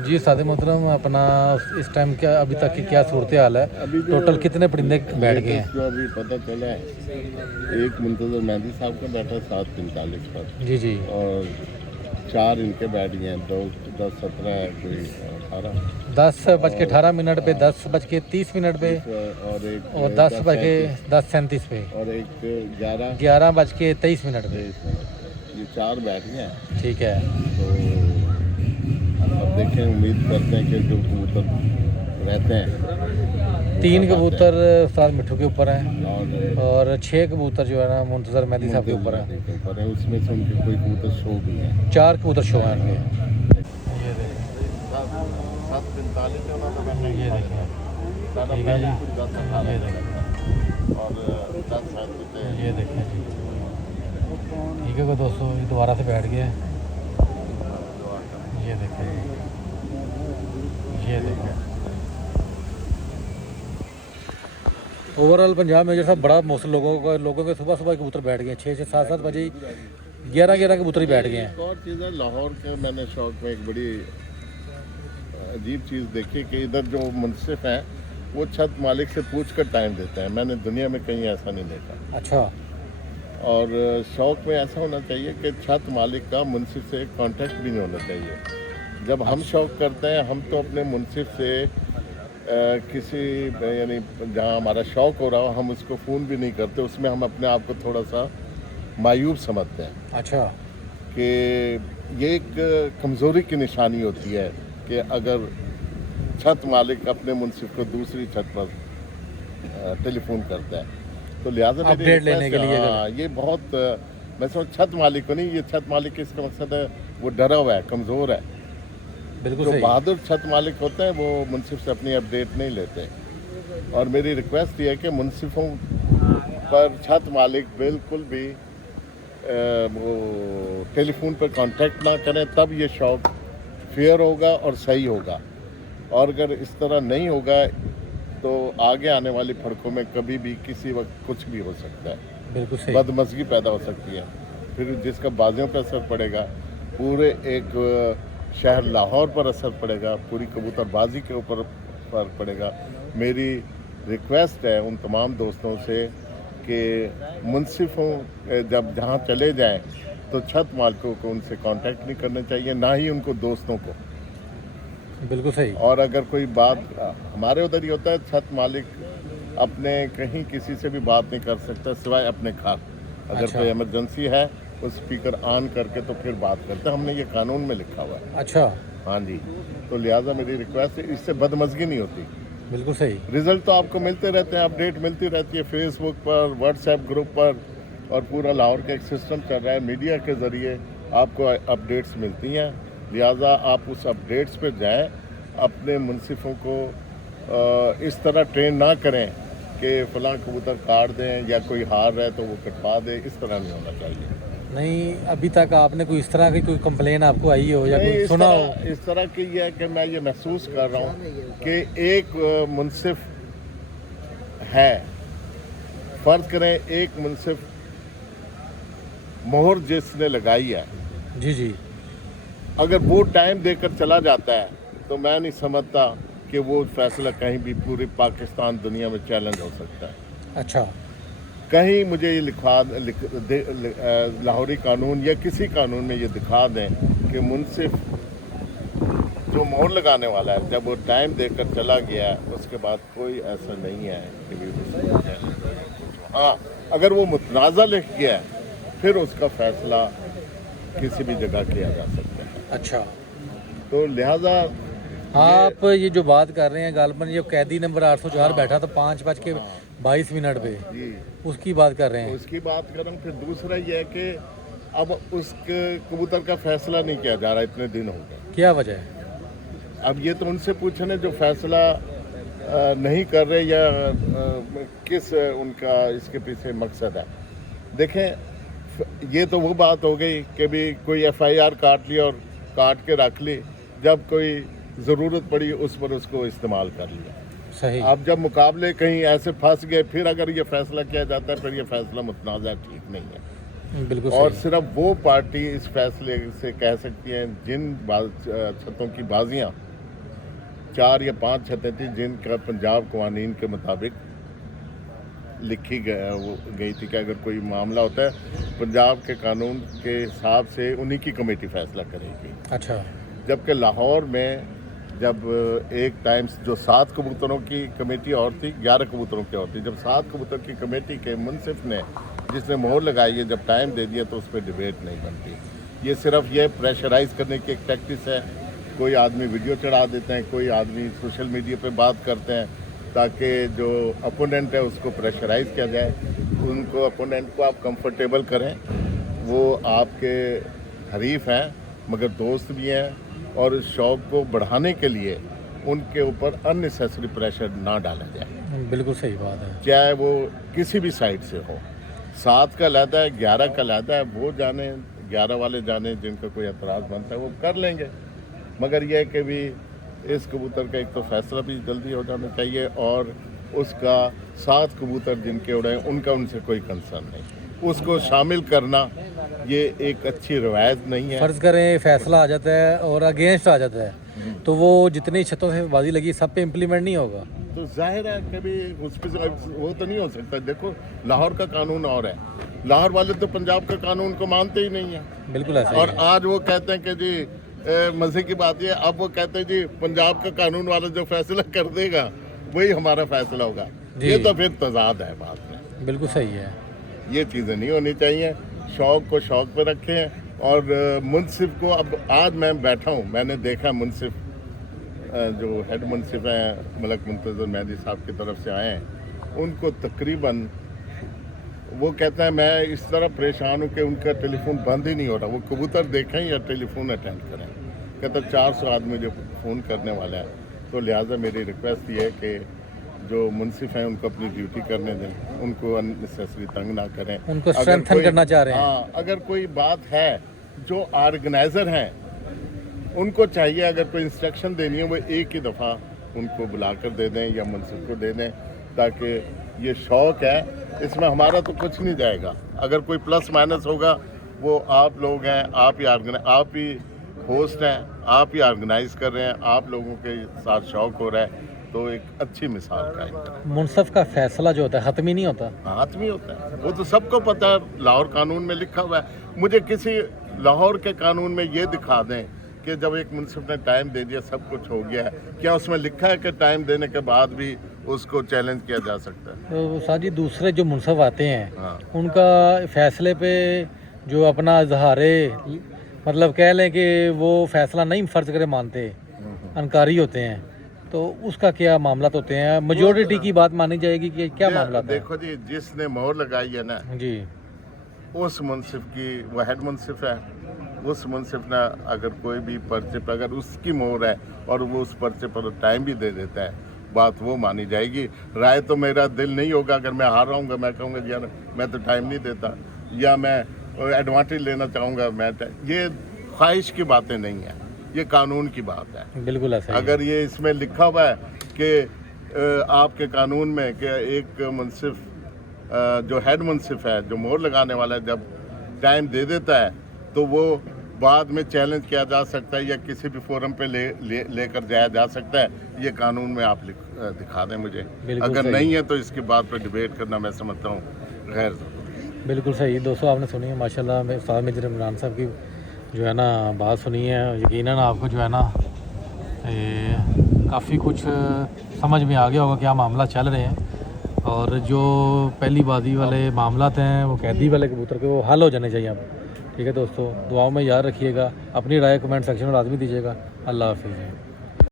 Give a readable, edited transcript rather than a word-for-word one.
جی استاد محترم، اپنا اس ٹائم کیا ابھی تک کی کیا صورت حال ہے؟ ٹوٹل کتنے پرندے بیٹھ گئے ہیں؟ جو ابھی پتہ چلا ہے، ایک منتظر مہندی صاحب کا بیٹھا 7:45 پر، جی جی، اور 4 ان کے بیٹھ گئے ہیں، 10:17 ہے، کوئی 18 10:18 پہ، 10:30 پہ، اور ایک اور 10:37 پہ، اور ایک 11:23 11:23 پہ۔ یہ 4 بیٹھ گئے ہیں۔ ٹھیک ہے، تو اب دیکھیں، امید کرتے ہیں کہ جو کبوتر رہتے ہیں 3 کبوتر استاد مٹھو کے اوپر ہیں اور 6 کبوتر جو ہے نا منتظر مہندی صاحب کے اوپر ہیں۔ اس میں سے ان کے کوئی کبوتر شو بھی ہیں، 4 کبوتر شو ہیں ان کے۔ یہ دیکھیں، 7:45 یہ دیکھیں، ٹھیک ہے جی، یہ دیکھیں، اور 10:37 یہ دیکھیں جی، ٹھیک ہے دوستو، یہ دوبارہ سے بیٹھ گئے ہیں۔ یہ دیکھیں، یہ دیکھیں، اوور آل پنجاب میں جو سب بڑا موسم لوگوں کے صبح کبوتر بیٹھ گئے ہیں، 6 سے 7 بجے 11 کبوتر ہی بیٹھ گئے ہیں۔ ایک اور چیز ہے، لاہور کے میں نے شوق میں ایک بڑی عجیب چیز دیکھی کہ ادھر جو منصف ہیں وہ چھت مالک سے پوچھ کر ٹائم دیتے ہیں۔ میں نے دنیا میں کہیں ایسا نہیں دیکھا۔ اچھا، اور شوق میں ایسا ہونا چاہیے کہ چھت مالک کا منصف سے کانٹیکٹ بھی نہیں ہونا چاہیے۔ جب ہم شوق کرتے ہیں، ہم تو اپنے منصف سے کسی یعنی جہاں ہمارا شوق ہو رہا ہو، ہم اس کو فون بھی نہیں کرتے، اس میں ہم اپنے آپ کو تھوڑا سا مایوب سمجھتے ہیں اچھا، کہ یہ ایک کمزوری کی نشانی ہوتی ہے کہ اگر چھت مالک اپنے منصف کو دوسری چھت پر ٹیلی فون کرتا ہے، تو لہٰذا اپ ڈیٹ لینے کے لیے یہ بہت میں سمجھ چھت مالک کو نہیں، یہ چھت مالک اس کا مقصد ہے وہ ڈرا ہوا ہے، کمزور ہے۔ بالکل جو صحیح، بہادر چھت مالک ہوتے ہیں وہ منصف سے اپنی اپڈیٹ نہیں لیتے۔ اور میری ریکویسٹ یہ ہے کہ منصفوں پر چھت مالک بالکل بھی وہ ٹیلی فون پر کانٹیکٹ نہ کریں، تب یہ شوق فیئر ہوگا اور صحیح ہوگا۔ اور اگر اس طرح نہیں ہوگا تو آگے آنے والی پھڑکوں میں کبھی بھی کسی وقت کچھ بھی ہو سکتا ہے، بالکل صحیح، بدمزگی پیدا ہو سکتی ہے، پھر جس کا بازیوں پہ اثر پڑے گا، پورے ایک شہر لاہور پر اثر پڑے گا، پوری کبوتر بازی کے اوپر فرق پڑے گا۔ میری ریکویسٹ ہے ان تمام دوستوں سے کہ منصفوں جب جہاں چلے جائیں تو چھت مالکوں کو ان سے کانٹیکٹ نہیں کرنا چاہیے، نہ ہی ان کو دوستوں کو۔ بالکل صحیح، اور اگر کوئی بات ہمارے ادھر ہی ہوتا ہے، چھت مالک اپنے کہیں کسی سے بھی بات نہیں کر سکتا سوائے اپنے گھر۔ اگر اچھا، کوئی ایمرجنسی ہے تو اسپیکر آن کر کے تو پھر بات کرتے ہیں، ہم نے یہ قانون میں لکھا ہوا ہے۔ اچھا، ہاں جی، تو لہٰذا میری ریکویسٹ ہے، اس سے بدمزگی نہیں ہوتی۔ بالکل صحیح، رزلٹ تو آپ کو ملتے رہتے ہیں، اپڈیٹ ملتی رہتی ہے فیس بک پر، واٹس ایپ گروپ پر، اور پورا لاہور کا ایک سسٹم چل رہا ہے، میڈیا کے ذریعے آپ کو اپڈیٹس ملتی ہیں۔ لہٰذا آپ اس اپڈیٹس پہ جائیں، اپنے منصفوں کو اس طرح ٹرین نہ کریں کہ فلاں کبوتر کاٹ دیں یا کوئی ہار رہا ہے تو وہ کٹوا دے، اس طرح نہیں ہونا چاہیے۔ نہیں ابھی تک آپ نے کوئی اس طرح کی کوئی کمپلین آپ کو آئی ہو یا کوئی سنا ہو؟ اس طرح کی یہ ہے کہ میں یہ محسوس کر رہا ہوں کہ ایک منصف ہے، فرض کریں ایک منصف مہر جس نے لگائی ہے، جی جی، اگر وہ ٹائم دے کر چلا جاتا ہے تو میں نہیں سمجھتا کہ وہ فیصلہ کہیں بھی پوری پاکستان دنیا میں چیلنج ہو سکتا ہے۔ اچھا، کہیں مجھے یہ لاہوری قانون یا کسی قانون میں یہ دکھا دیں کہ منصف جو مہر لگانے والا ہے، جب وہ ٹائم دے کر چلا گیا ہے اس کے بعد کوئی ایسا نہیں ہے کہ ہاں اگر وہ متنازع لکھ گیا ہے پھر اس کا فیصلہ کسی بھی جگہ کیا جا سکتا ہے۔ اچھا، تو لہٰذا آپ یہ جو بات کر رہے ہیں غالباً یہ قیدی نمبر 804 بیٹھا تھا 5:22 پہ، جی اس کی بات کر رہے ہیں؟ اس کی بات کریں۔ پھر دوسرا یہ ہے کہ اب اس کے کبوتر کا فیصلہ نہیں کیا جا رہا، اتنے دن ہو گئے۔ کیا وجہ ہے؟ اب یہ تو ان سے پوچھنے جو فیصلہ نہیں کر رہے یا کس ان کا اس کے پیچھے مقصد ہے۔ دیکھیں یہ تو وہ بات ہو گئی کہ بھی کوئی FIR کاٹ لی اور کاٹ کے رکھ لی، جب کوئی ضرورت پڑی اس پر اس کو استعمال کر لیا۔ صحیح، اب جب مقابلے کہیں ایسے پھنس گئے، پھر اگر یہ فیصلہ کیا جاتا ہے پھر یہ فیصلہ متنازع ٹھیک نہیں ہے۔ بالکل اور صحیح صرف وہ پارٹی اس فیصلے سے کہہ سکتی ہیں جن چھتوں کی بازیاں 4 یا 5 چھتیں تھیں جن کا پنجاب قوانین کے مطابق لکھی گئی تھی کہ اگر کوئی معاملہ ہوتا ہے پنجاب کے قانون کے حساب سے انہی کی کمیٹی فیصلہ کرے گی. اچھا جبکہ لاہور میں جب ایک ٹائم جو 7 کبوتروں کی کمیٹی اور تھی 11 کبوتروں کی اور تھی, جب 7 کبوتر کی کمیٹی کے منصف نے جس نے مہر لگائی ہے جب ٹائم دے دیا تو اس پہ ڈیبیٹ نہیں بنتی. یہ صرف یہ پریشرائز کرنے کی ایک ٹیکٹس ہے. کوئی آدمی ویڈیو چڑھا دیتے ہیں, کوئی آدمی سوشل میڈیا پہ بات کرتے ہیں تاکہ جو اپوننٹ ہے اس کو پریشرائز کیا جائے. ان کو اپوننٹ کو آپ کمفرٹیبل کریں. وہ آپ کے حریف ہیں مگر دوست بھی ہیں, اور اس شوق کو بڑھانے کے لیے ان کے اوپر ان نیسیسری پریشر نہ ڈالا جائے. بالکل صحیح بات ہے. چاہے وہ کسی بھی سائڈ سے ہو. 7 کا علیحدہ ہے, 11 کا علیحدہ ہے, وہ جانے 11 والے جانے جن کا کوئی اعتراض بنتا ہے وہ کر لیں گے. مگر یہ کہ بھی اس کبوتر کا ایک تو فیصلہ بھی جلدی ہو جانا چاہیے, اور اس کا 7 کبوتر جن کے اڑے ان کا ان سے کوئی کنسرن نہیں. اس کو شامل کرنا یہ ایک اچھی روایت نہیں ہے. فرض کریں فیصلہ آ جاتا ہے اور اگینسٹ آ جاتا ہے تو وہ جتنی چھتوں سے بازی لگی سب پہ امپلیمنٹ نہیں ہوگا. تو ظاہر ہے کہ بھی اس پہ وہ تو نہیں ہو سکتا. دیکھو لاہور کا قانون اور ہے, لاہور والے تو پنجاب کا قانون کو مانتے ہی نہیں ہیں. بالکل ایسا اور آج وہ کہتے ہیں کہ جی مزے کی بات یہ, اب وہ کہتے ہیں جی پنجاب کا قانون والا جو فیصلہ کر دے گا وہی ہمارا فیصلہ ہوگا. یہ تو پھر تضاد ہے بات میں. بالکل صحیح ہے. یہ چیزیں نہیں ہونی چاہیے. شوق کو شوق پہ رکھیں. اور منصف کو اب آج میں بیٹھا ہوں, میں نے دیکھا منصف جو ہیڈ منصف ہیں ملک منتظر مہدی صاحب کی طرف سے آئے ہیں, ان کو تقریباً وہ کہتا ہے میں اس طرح پریشان ہوں کہ ان کا ٹیلی فون بند ہی نہیں ہو رہا. وہ کبوتر دیکھیں یا ٹیلی فون اٹینڈ کریں. کہتا 400 آدمی جو فون کرنے والا ہے, تو لہٰذا میری ریکویسٹ یہ ہے کہ جو منصف ہیں ان کو اپنی ڈیوٹی کرنے دیں, ان کو ان نیسیسری تنگ نہ کریں. ان کو اسٹرینتھن کرنا چاہ رہے ہیں. ہاں, اگر کوئی بات ہے جو آرگنائزر ہیں ان کو چاہیے اگر کوئی انسٹرکشن دینی ہے وہ ایک ہی دفعہ ان کو بلا کر دے دیں یا منصف کو دے دیں, تاکہ یہ شوق ہے اس میں ہمارا تو کچھ نہیں جائے گا. اگر کوئی پلس مائنس ہوگا وہ آپ لوگ ہیں, آپ ہی ہوسٹ ہیں, آپ ہی آرگنائز کر رہے ہیں, آپ لوگوں کے ساتھ شوق ہو رہا ہے, تو ایک اچھی مثال قائم کریں. منصف کا فیصلہ جو ہوتا ہے حتمی نہیں ہوتا. حتمی ہوتا ہے, وہ تو سب کو پتہ ہے, لاہور قانون میں لکھا ہوا ہے. مجھے کسی لاہور کے قانون میں یہ دکھا دیں کہ جب ایک منصف نے ٹائم دے دیا سب کچھ ہو گیا ہے, کیا اس میں لکھا ہے کہ ٹائم دینے کے بعد بھی اس کو چیلنج کیا جا سکتا ہے؟ تو ساجی دوسرے جو منصف آتے ہیں ہاں, ان کا فیصلے پہ جو اپنا اظہار مطلب کہہ لیں کہ وہ فیصلہ نہیں فرض کرے مانتے, انکاری ہوتے ہیں, تو اس کا کیا معاملات ہوتے ہیں؟ میجورٹی کی بات مانی جائے گی کہ کیا معاملات ہیں؟ دیکھو جی, جس نے مہر لگائی ہے نا جی, اس منصف کی, وہ ہیڈ منصف ہے, اس منصف نے اگر کوئی بھی پرچے پہ اگر اس کی مہر ہے اور وہ اس پرچے پر ٹائم بھی دے دیتا ہے, بات وہ مانی جائے گی. رائے تو میرا دل نہیں ہوگا, اگر میں ہار رہا ہوں گا میں کہوں گا یار میں تو ٹائم نہیں دیتا, یا میں ایڈوانٹیج لینا چاہوں گا. یہ خواہش کی باتیں نہیں ہیں, یہ قانون کی بات ہے. بالکل ایسا. اگر یہ اس میں لکھا ہوا ہے کہ آپ کے قانون میں کہ ایک منصف جو ہیڈ منصف ہے جو مہر لگانے والا ہے جب ٹائم دے دیتا ہے تو وہ بعد میں چیلنج کیا جا سکتا ہے یا کسی بھی فورم پہ لے کر جایا جا سکتا ہے, یہ قانون میں آپ دکھا دیں مجھے. اگر نہیں ہے تو اس کی بات پہ ڈیبیٹ کرنا میں سمجھتا ہوں غیر ضروری. بالکل صحیح. دوستوں آپ نے سنی ہے ماشاء اللہ استاد میجر عمران صاحب کی جو ہے نا بات سنی ہے. یقیناً آپ کو جو ہے نا کافی کچھ سمجھ میں آ گیا ہوگا کیا معاملہ چل رہے ہیں, اور جو پہلی بازی والے معاملات ہیں وہ قیدی والے کبوتر کے وہ حل ہو جانے چاہیے اب. ٹھیک ہے دوستوں, دعاؤں میں یاد رکھیے گا, اپنی رائے کمنٹ سیکشن میں لازمی دیجیے گا. اللہ حافظ.